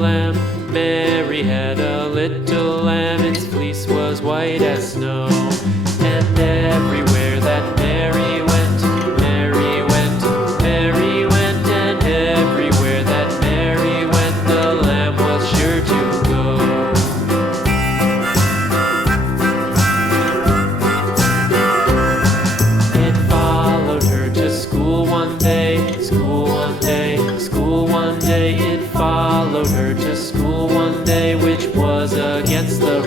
lamb. Mary had a little lamb, its fleece was white as snow. And everywhere that Mary went, Mary went, Mary went, and everywhere that Mary went, the lamb was sure to go. It followed her to school one day, school one day, school one day. It followed her to school one day, which was against the